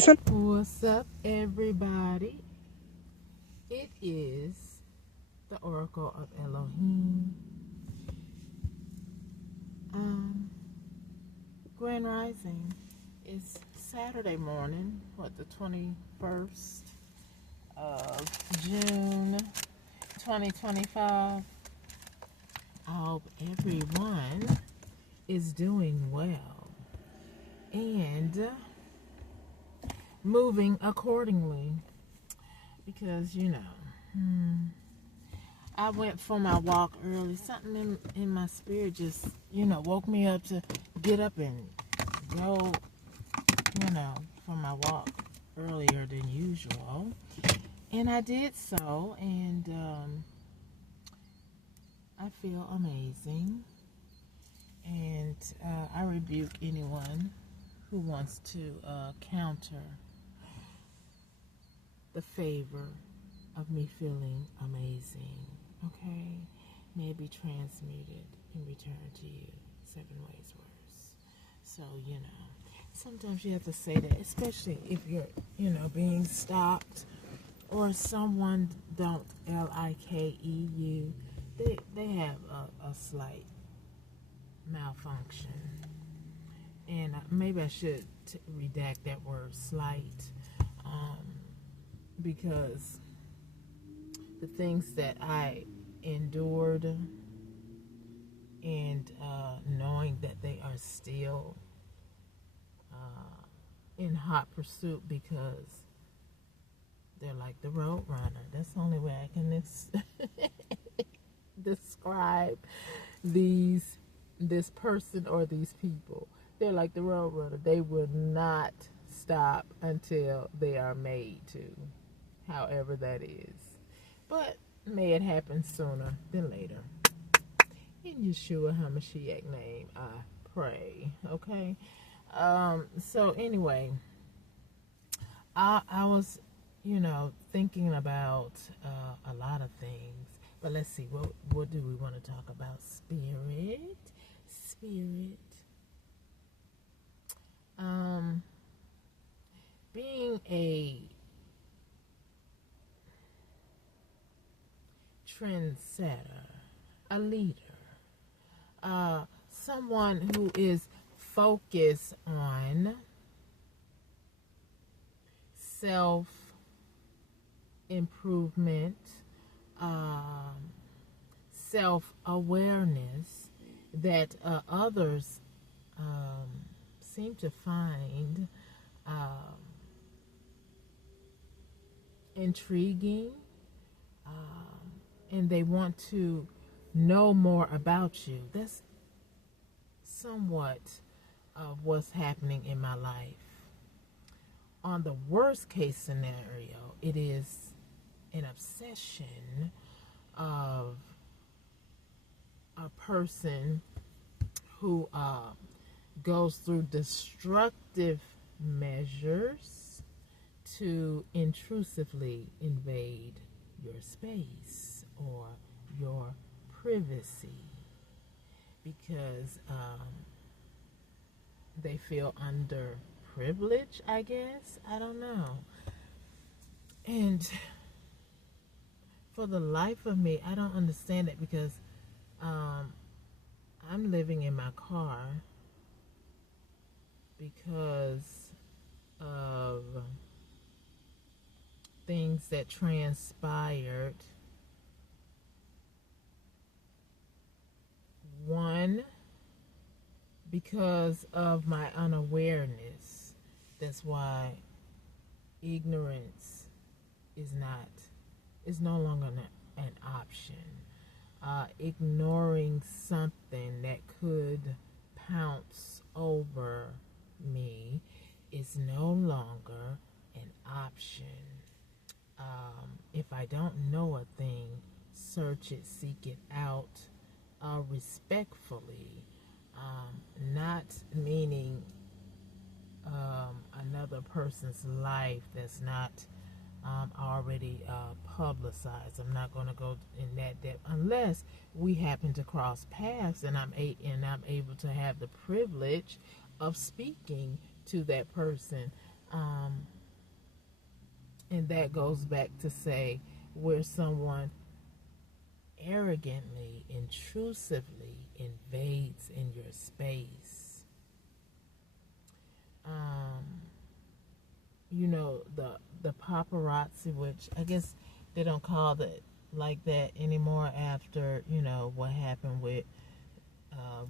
What's up, everybody? It is the Oracle of Elohim. Grand Rising. It's Saturday morning, the 21st of June, 2025. I hope everyone is doing well and moving accordingly, because I went for my walk early. Something in my spirit just woke me up to get up and go for my walk earlier than usual, and I did so, and I feel amazing. And I rebuke anyone who wants to counter the favor of me feeling amazing. Okay? May it be transmuted in return to you 7 ways worse. So, sometimes you have to say that, especially if you're, being stopped, or someone don't like you. They have a slight malfunction. And maybe I should redact that word slight, because the things that I endured, and knowing that they are still in hot pursuit, because they're like the road runner. That's the only way I can describe this person or these people. They're like the road runner. They will not stop until they are made to, however that is. But may it happen sooner than later. In Yeshua HaMashiach name, I pray. Okay? So anyway, I was, thinking about a lot of things. But let's see, what do we want to talk about? Spirit. Being a trendsetter, a leader, someone who is focused on self-improvement, self-awareness that others seem to find intriguing, and they want to know more about you. That's somewhat of what's happening in my life. On the worst case scenario, it is an obsession of a person who goes through destructive measures to intrusively invade your space or your privacy, because they feel underprivileged, I guess. I don't know. And for the life of me, I don't understand it, because I'm living in my car because of things that transpired. One, because of my unawareness. That's why ignorance is no longer an option. Ignoring something that could pounce over me is no longer an option. If I don't know a thing, search it, seek it out respectfully, not meaning another person's life that's not already publicized. I'm not going to go in that depth unless we happen to cross paths, and I'm able to have the privilege of speaking to that person Um, and that goes back to say where someone arrogantly, intrusively invades in your space. You know, the paparazzi, which I guess they don't call it like that anymore after, you know, what happened with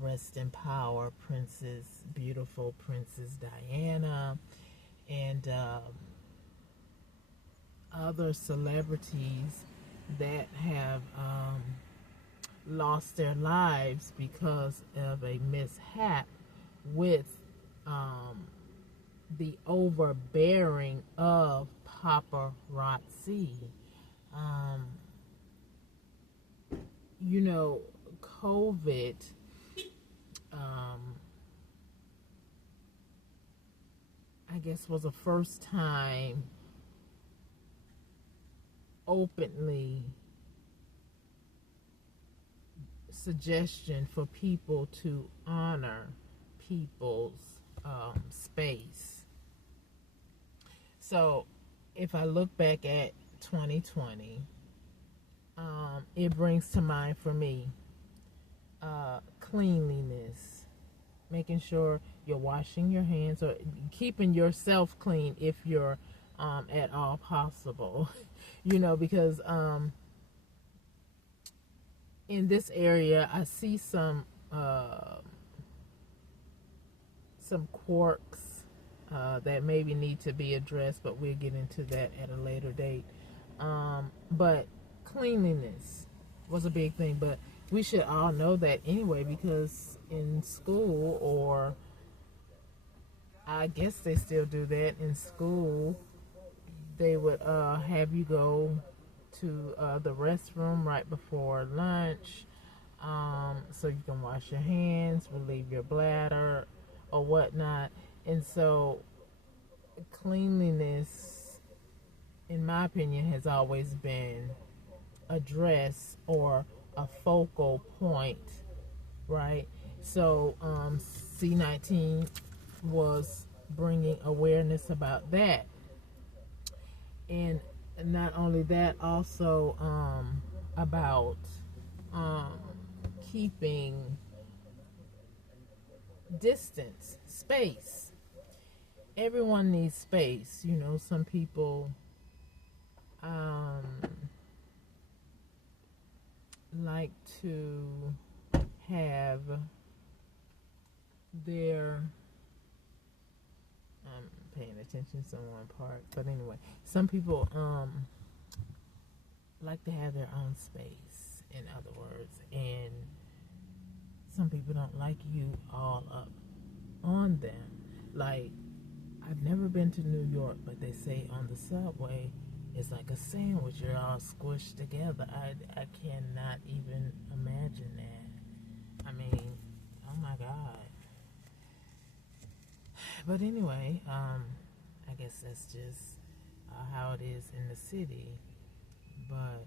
rest in power beautiful Princess Diana, and other celebrities that have lost their lives because of a mishap with um, the overbearing of paparazzi. Um, you know, COVID, I guess, was the first time openly suggestion for people to honor people's space. So if I look back at 2020, it brings to mind for me cleanliness, making sure you're washing your hands or keeping yourself clean if you're at all possible. You know, because in this area I see some quirks that maybe need to be addressed, but we'll get into that at a later date. But cleanliness was a big thing, but we should all know that anyway, because in school, or I guess they still do that in school, they would have you go to the restroom right before lunch, so you can wash your hands, relieve your bladder, or whatnot. And so, cleanliness, in my opinion, has always been addressed or a focal point, right? So, C19 was bringing awareness about that. And not only that, also about um, keeping distance, space. Everyone needs space. You know, some people um, like to have their paying attention to one part, but anyway, some people like to have their own space, in other words, and some people don't like you all up on them. Like, I've never been to New York, but they say on the subway it's like a sandwich, you're all squished together. I cannot even imagine that. I mean, oh my God. But anyway, I guess that's just how it is in the city. But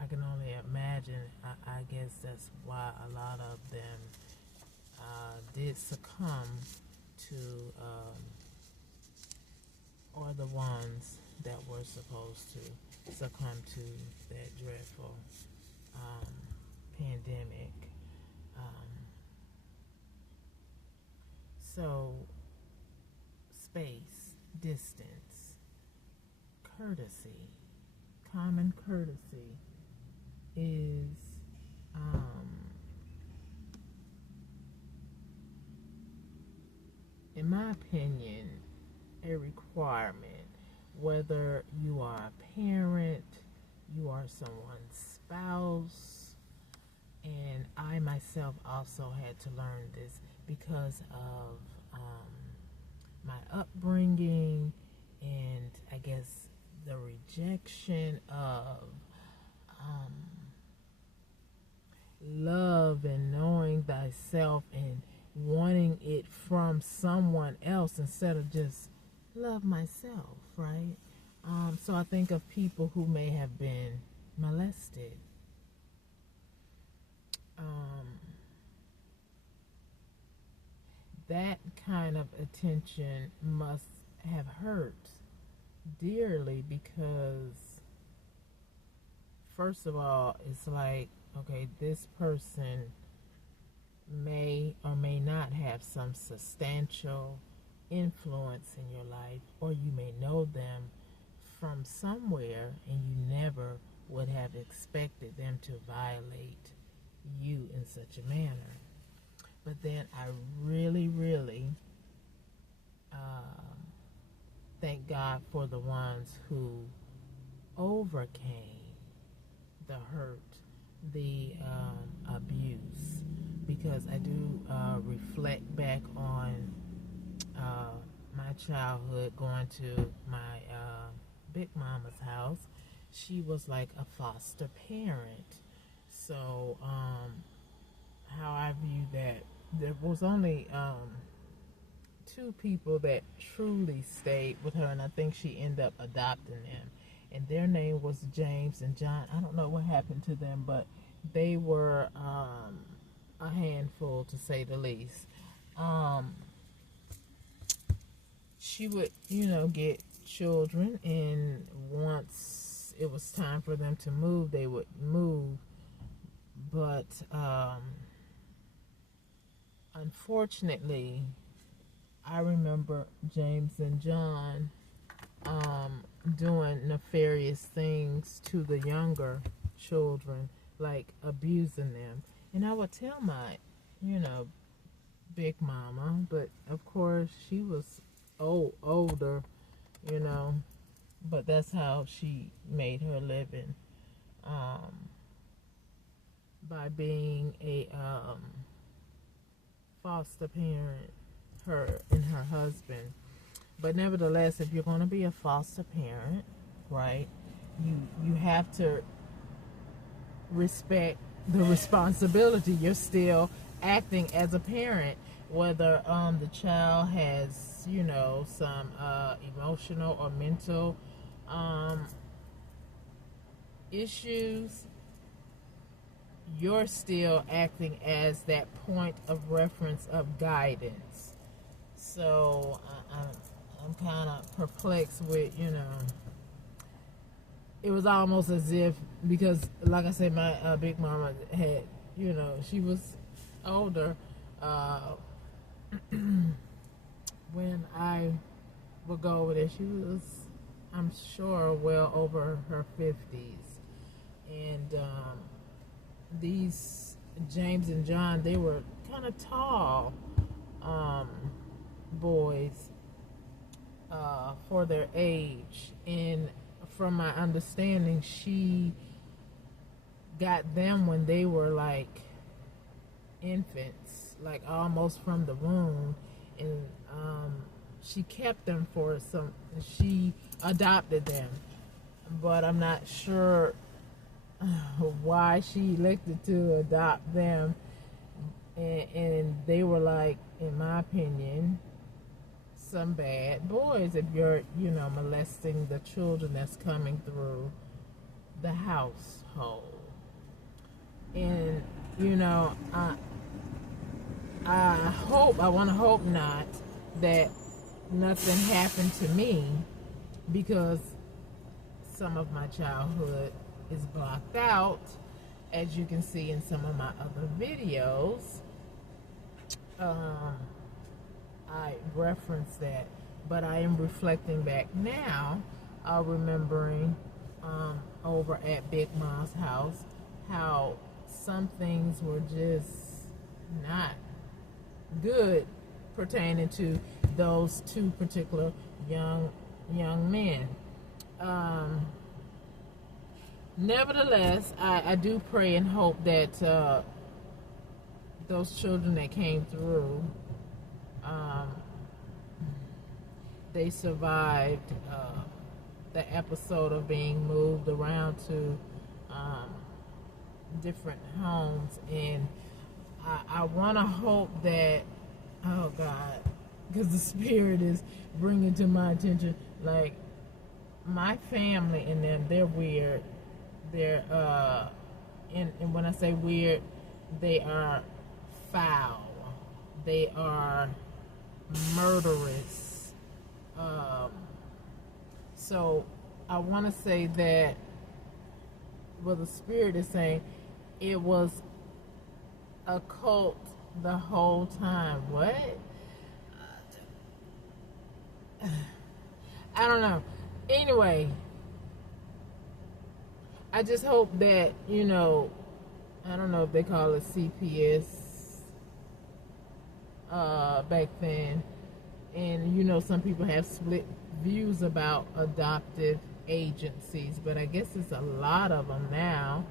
I can only imagine. I guess that's why a lot of them did succumb to, or the ones that were supposed to succumb to that dreadful pandemic. So, space, distance, courtesy, common courtesy is in my opinion, a requirement. Whether you are a parent, you are someone's spouse, and I myself also had to learn this because of my upbringing, and I guess the rejection of love and knowing thyself and wanting it from someone else instead of just love myself, right? So I think of people who may have been molested. That kind of attention must have hurt dearly because, first of all, it's like, okay, this person may or may not have some substantial influence in your life, or you may know them from somewhere and you never would have expected them to violate you in such a manner. But then I really, really thank God for the ones who overcame the hurt, the abuse, because I do reflect back on my childhood going to my Big Momma's house. She was like a foster parent. So how I view that, there was only two people that truly stayed with her, and I think she ended up adopting them. And their name was James and John. I don't know what happened to them, but they were a handful, to say the least. She would, get children, and once it was time for them to move, they would move. But unfortunately, I remember James and John doing nefarious things to the younger children, like abusing them. And I would tell my, Big Mama, but of course she was older, but that's how she made her living, by being a foster parent, her and her husband. But nevertheless, if you're going to be a foster parent, right, you have to respect the responsibility. You're still acting as a parent, whether the child has, some emotional or mental issues. You're still acting as that point of reference of guidance. So I'm kind of perplexed with, it was almost as if, because like I said, my Big Mama had, she was older when I would go over there. She was, I'm sure, well over her 50s. And these James and John, they were kind of tall boys for their age. And from my understanding, she got them when they were like infants, like almost from the womb, and she kept them for some, she adopted them, but I'm not sure why she elected to adopt them. And they were like, in my opinion, some bad boys if you're, molesting the children that's coming through the household. And, I want to hope not, that nothing happened to me, because some of my childhood is blocked out, as you can see in some of my other videos. I referenced that, but I am reflecting back now, remembering over at Big Mom's house how some things were just not good pertaining to those two particular young men. Nevertheless, I do pray and hope that those children that came through, they survived the episode of being moved around to different homes. And I want to hope that, oh God, because the Spirit is bringing to my attention, like, my family and them, they're weird. They're, and when I say weird, they are foul. They are murderous. Um, so I want to say that what the spirit is saying, it was a cult the whole time. What? I don't know. Anyway, I just hope that, I don't know if they call it CPS back then. And, some people have split views about adoptive agencies, but I guess it's a lot of them now.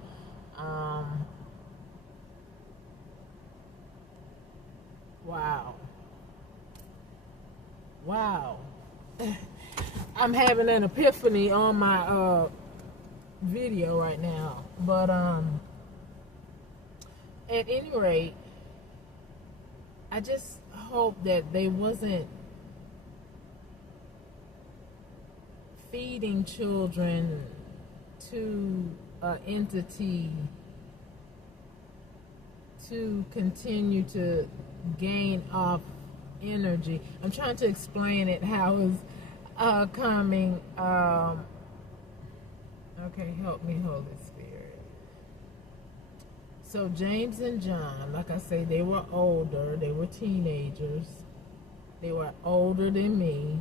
Wow. Wow. I'm having an epiphany on my video right now. But at any rate, I just hope that they wasn't feeding children to an entity to continue to gain off energy. I'm trying to explain it how it's coming. Okay, help me, Holy Spirit. So James and John, like I say, they were older. They were teenagers. They were older than me.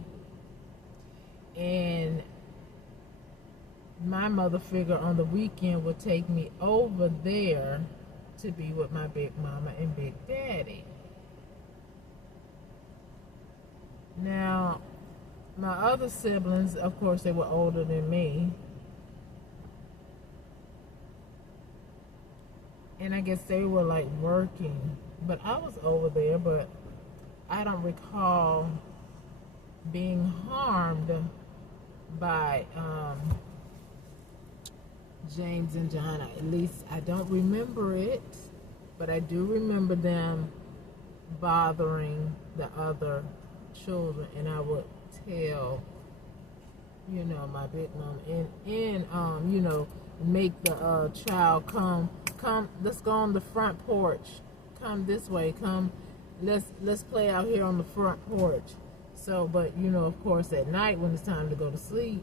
And my mother figure on the weekend would take me over there to be with my Big Mama and Big Daddy. Now, my other siblings, of course, they were older than me. And I guess they were like working. But I was over there, but I don't recall being harmed by James and John. At least I don't remember it, but I do remember them bothering the other children, and I would tell, my Big Mom, and make the child come, let's go on the front porch, come this way, come, let's play out here on the front porch. So, but of course at night when it's time to go to sleep,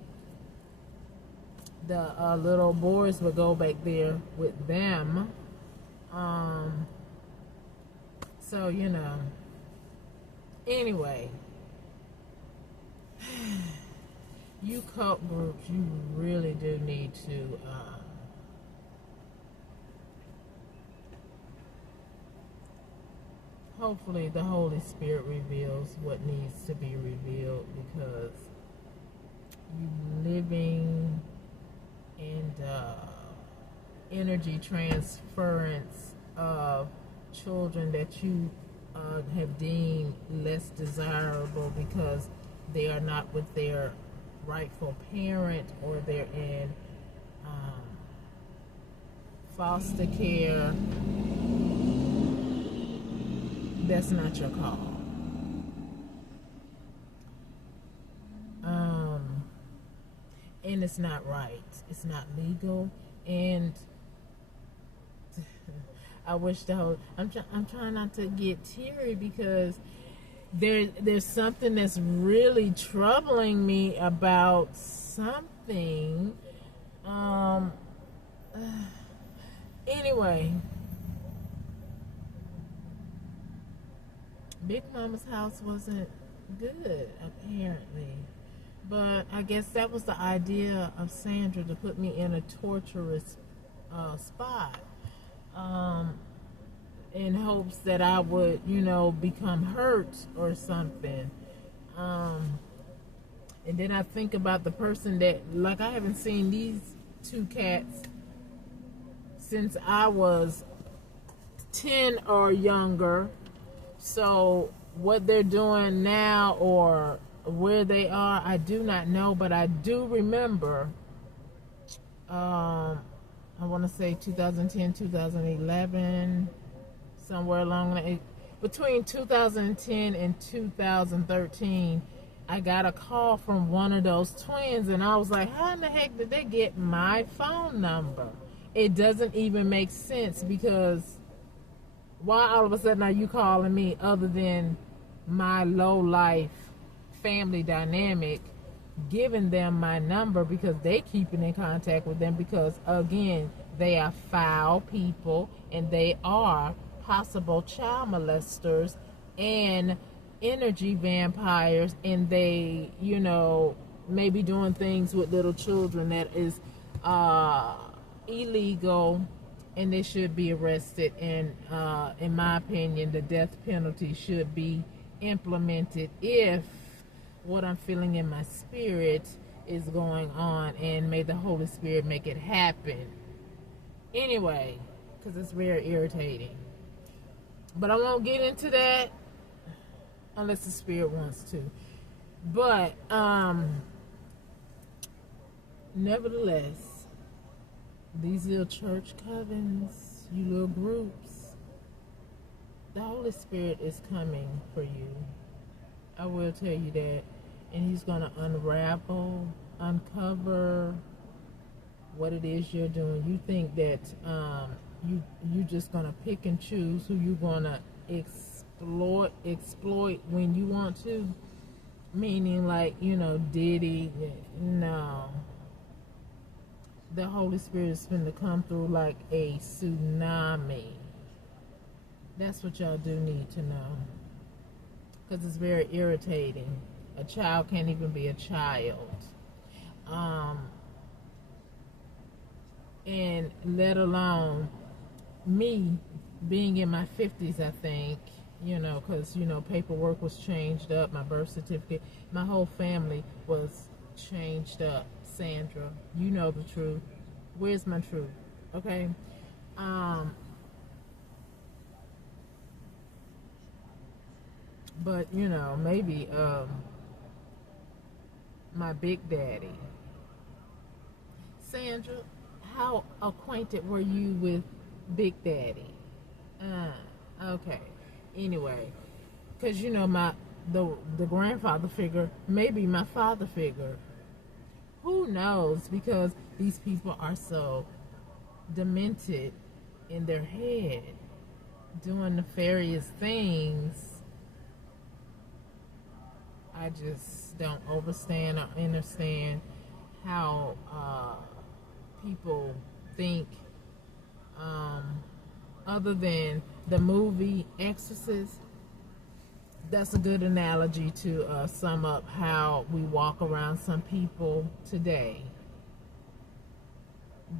the little boys would go back there with them. So, anyway, you cult groups, you really do need to hopefully the Holy Spirit reveals what needs to be revealed, because you living in energy transference of children that you have deemed less desirable because they are not with their rightful parent, or they're in foster care. That's not your call. And it's not right. It's not legal. And I wish the whole. I'm trying not to get teary, because there's something that's really troubling me about something. Anyway, Big Mama's house wasn't good, apparently. But I guess that was the idea of Sandra, to put me in a torturous spot, in hopes that I would, become hurt or something. And then I think about the person that, like, I haven't seen these two cats since I was 10 or younger. So what they're doing now or where they are, I do not know, but I do remember, I want to say 2010, 2011, somewhere along the, between 2010 and 2013, I got a call from one of those twins, and I was like, how in the heck did they get my phone number? It doesn't even make sense, because why all of a sudden are you calling me, other than my low life family dynamic, giving them my number because they keeping in contact with them, because again, they are foul people and they are possible child molesters and energy vampires, and they, maybe doing things with little children that is illegal, and they should be arrested. And in my opinion, the death penalty should be implemented if what I'm feeling in my spirit is going on, and may the Holy Spirit make it happen. Anyway, because it's very irritating. But I won't get into that unless the Spirit wants to. But nevertheless, these little church covens, you little groups, the Holy Spirit is coming for you. I will tell you that. And He's going to uncover what it is you're doing. You think that you're just going to pick and choose who you're going to exploit when you want to. Meaning like, Diddy. No. The Holy Spirit is going to come through like a tsunami. That's what y'all do need to know. Because it's very irritating. A child can't even be a child. And let alone me being in my 50s, I think, because, paperwork was changed up, my birth certificate, my whole family was changed up. Sandra, you know the truth. Where's my truth? Okay? But, maybe my big daddy. Sandra, how acquainted were you with Big Daddy? Okay. Anyway, because the grandfather figure, maybe my father figure. Who knows? Because these people are so demented in their head, doing nefarious things. I just don't understand how people think, other than the movie Exorcist. That's a good analogy to sum up how we walk around some people today.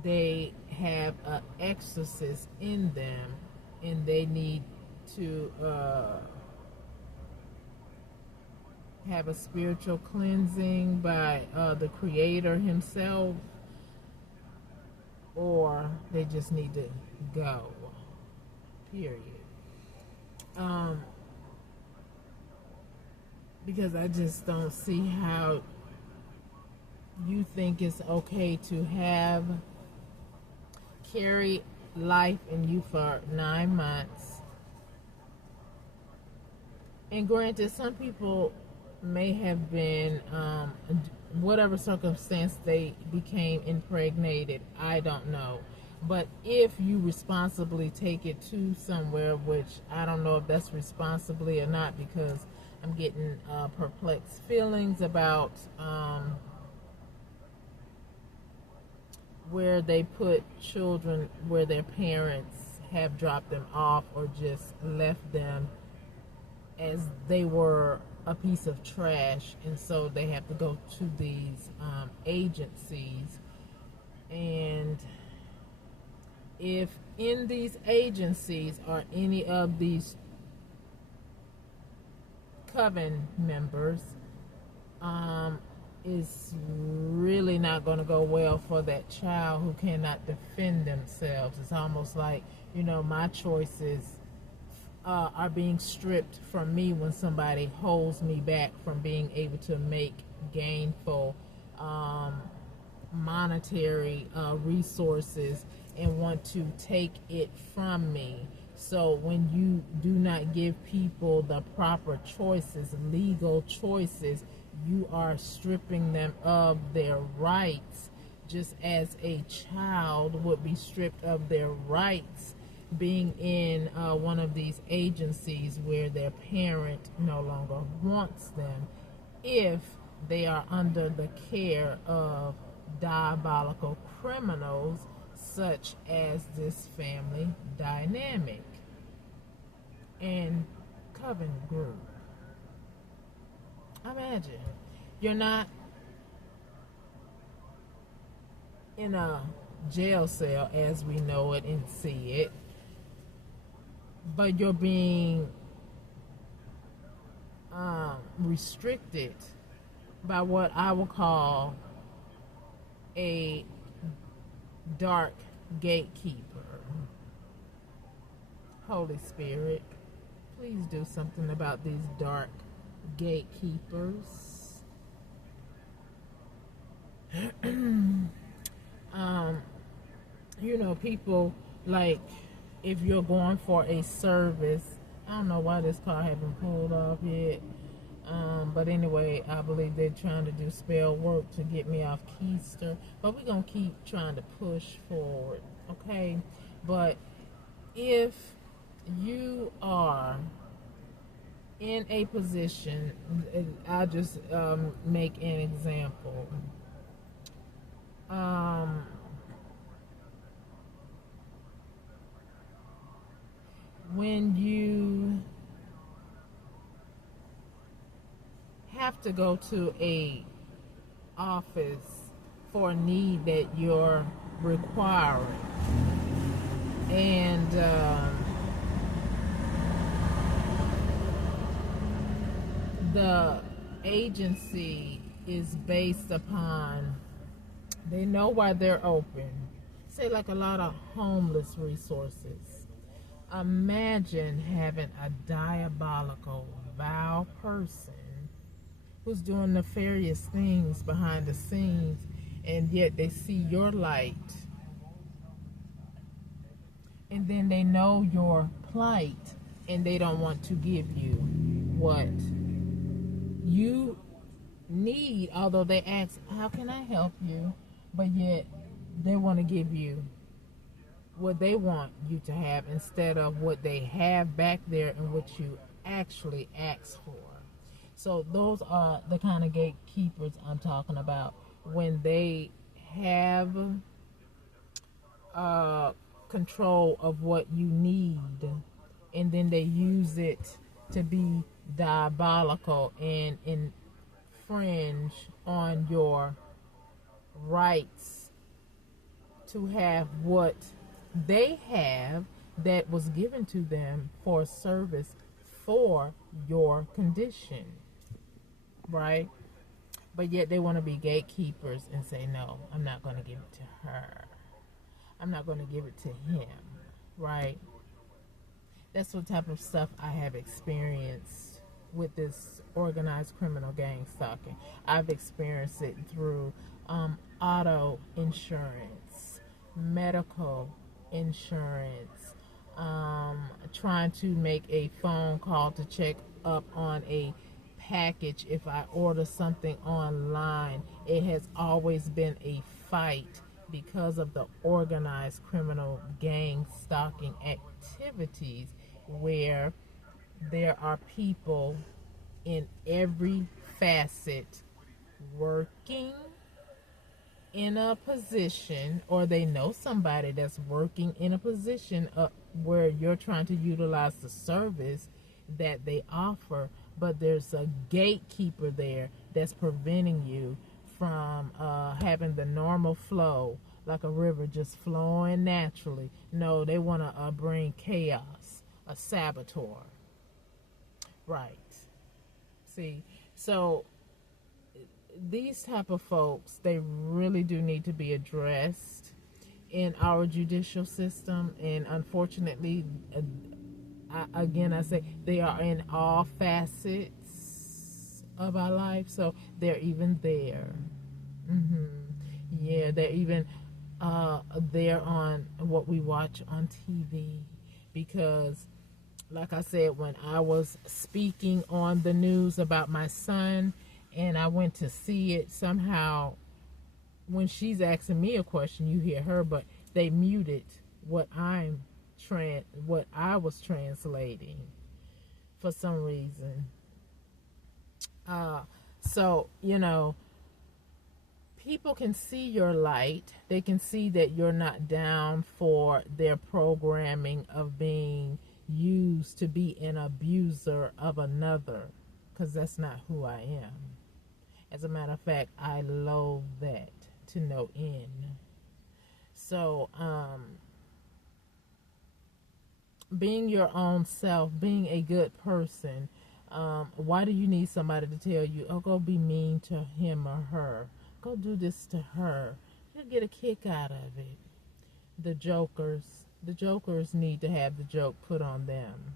They have an exorcist in them, and they need to have a spiritual cleansing by the Creator Himself, or they just need to go. Period. Because I just don't see how you think it's okay to carry life in you for 9 months. And granted, some people may have been, whatever circumstance they became impregnated, I don't know. But if you responsibly take it to somewhere, which I don't know if that's responsibly or not, because I'm getting perplexed feelings about where they put children, where their parents have dropped them off or just left them as they were a piece of trash, and so they have to go to these agencies. And if in these agencies are any of these coven members, it's really not going to go well for that child who cannot defend themselves. It's almost like, my choices are being stripped from me when somebody holds me back from being able to make gainful monetary resources and want to take it from me. So when you do not give people the proper choices, legal choices, you are stripping them of their rights, just as a child would be stripped of their rights being in one of these agencies where their parent no longer wants them. if they are under the care of diabolical criminals such as this family dynamic and coven group. Imagine you're not in a jail cell as we know it and see it, but you're being restricted by what I will call a dark gatekeeper. Holy Spirit, please do something about these dark gatekeepers. You know, people, like, if you're going for a service, I don't know why this car haven't pulled off yet. But anyway, I believe they're trying to do spell work to get me off Keister. But we're going to keep trying to push forward, okay? But if you are in a position, I'll just make an example. When you have to go to a office for a need that you're requiring, and the agency is based upon, they know why they're open, say like a lot of homeless resources. Imagine having a diabolical, vile person who's doing nefarious things behind the scenes, and yet they see your light, and then they know your plight, and they don't want to give you what you need, although they ask, how can I help you? But yet they want to give you what they want you to have instead of what they have back there and what you actually asked for. So those are the kind of gatekeepers I'm talking about, when they have control of what you need, and then they use it to be diabolical and infringe on your rights to have what they have that was given to them for service for your condition, right? But yet they want to be gatekeepers and say, no, I'm not going to give it to her, I'm not going to give it to him, right? That's what type of stuff I have experienced with this organized criminal gang stalking. I've experienced it through auto insurance, medical insurance, trying to make a phone call to check up on a package if I order something online. It has always been a fight because of the organized criminal gang stalking activities, where there are people in every facet working in a position, or they know somebody that's working in a position where you're trying to utilize the service that they offer, but there's a gatekeeper there that's preventing you from having the normal flow, like a river just flowing naturally. No, they want to bring chaos, a saboteur. Right. See, so these type of folks, they really do need to be addressed in our judicial system, and unfortunately, I say they are in all facets of our life, so they're even there. Yeah, they're even there on what we watch on TV, because like I said, when I was speaking on the news about my son and I went to see it, somehow when she's asking me a question, you hear her, but they muted what what I was translating for some reason. So, people can see your light. They can see that you're not down for their programming of being used to be an abuser of another, because that's not who I am. As a matter of fact, I loathe that to no end. So, being your own self, being a good person, why do you need somebody to tell you, oh, go be mean to him or her? Go do this to her. You'll get a kick out of it. The jokers need to have the joke put on them.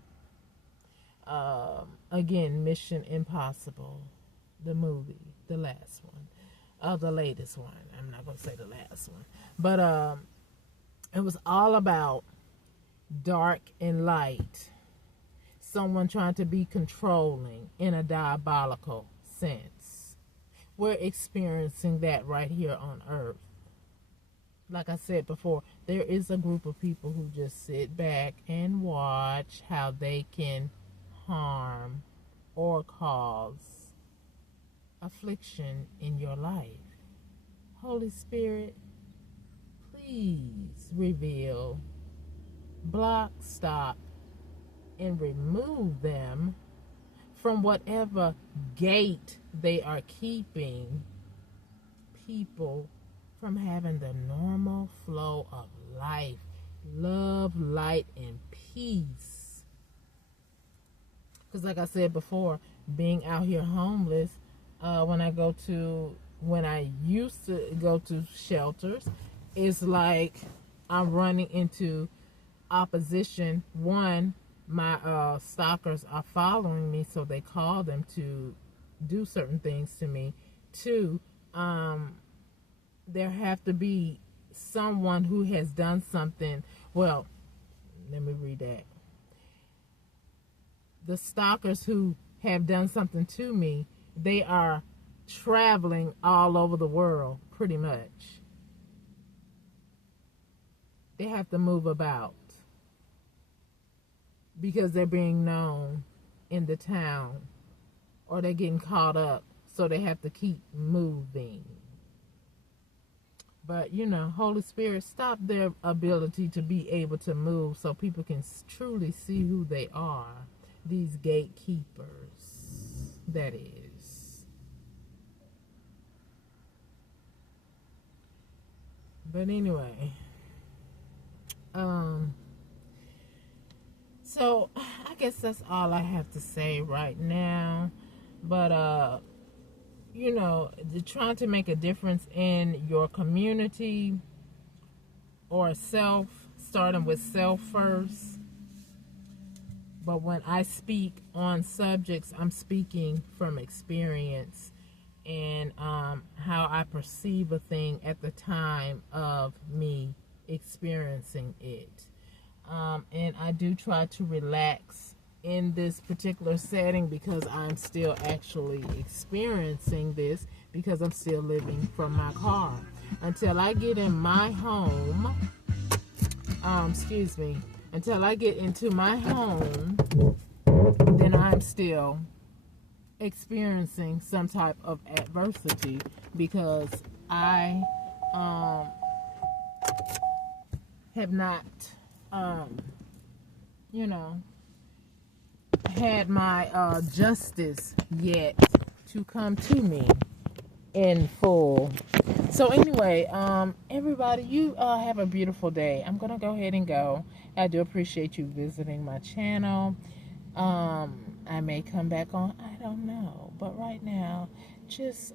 Again, Mission Impossible, the movie, the last one, the latest one. I'm not going to say the last one. But it was all about dark and light. Someone trying to be controlling in a diabolical sense. We're experiencing that right here on Earth. Like I said before, there is a group of people who just sit back and watch how they can harm or cause affliction in your life. Holy Spirit, please reveal, block, stop, and remove them from whatever gate they are keeping people from having the normal flow of life, love, light, and peace. Because like I said before, being out here homeless, when I used to go to shelters, it's like I'm running into opposition. One, my stalkers are following me, so they call them to do certain things to me. Two, there have to be someone who has done something. Well, let me read that. The stalkers who have done something to me, they are traveling all over the world, pretty much. They have to move about because they're being known in the town, or they're getting caught up, so they have to keep moving. But, Holy Spirit, stop their ability to be able to move so people can truly see who they are. These gatekeepers, that is. But anyway, so I guess that's all I have to say right now. But, trying to make a difference in your community or self, starting with self first. But when I speak on subjects, I'm speaking from experience and how I perceive a thing at the time of me experiencing it. And I do try to relax in this particular setting because I'm still actually experiencing this, because I'm still living from my car. Until I get in my home, until I get into my home, then I'm still experiencing some type of adversity, because I have not, had my justice yet to come to me in full. So anyway, everybody, you have a beautiful day. I'm gonna go ahead and go. I do appreciate you visiting my channel. I may come back on, I don't know, but right now, just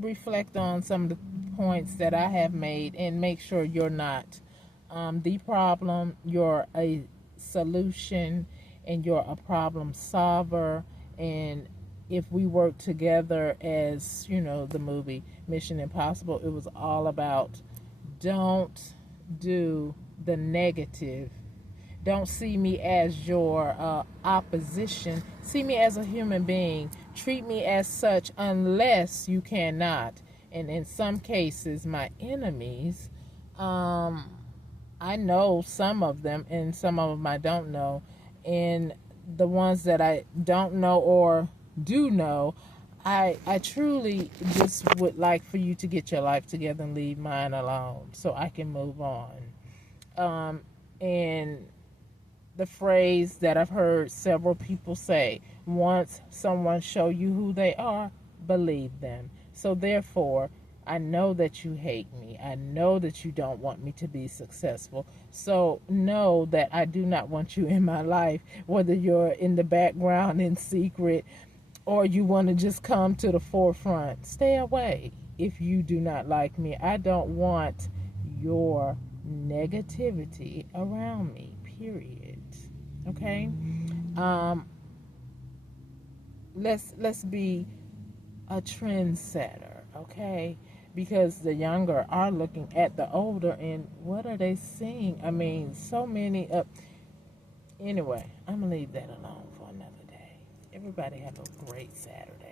reflect on some of the points that I have made and make sure you're not the problem, you're a solution, and you're a problem solver. And if we work together, as the movie Mission Impossible, it was all about, don't do the negative. Don't see me as your opposition. See me as a human being. Treat me as such, unless you cannot. And in some cases, my enemies, I know some of them, and some of them I don't know. And the ones that I don't know or do know, I truly just would like for you to get your life together and leave mine alone so I can move on. And the phrase that I've heard several people say, once someone show you who they are, believe them. So therefore, I know that you hate me. I know that you don't want me to be successful. So know that I do not want you in my life, whether you're in the background in secret or you want to just come to the forefront. Stay away if you do not like me. I don't want your negativity around me, period. Okay? Let's be a trendsetter, okay? Because the younger are looking at the older, and what are they seeing? I mean, so many anyway, I'm gonna leave that alone for another day. Everybody have a great Saturday.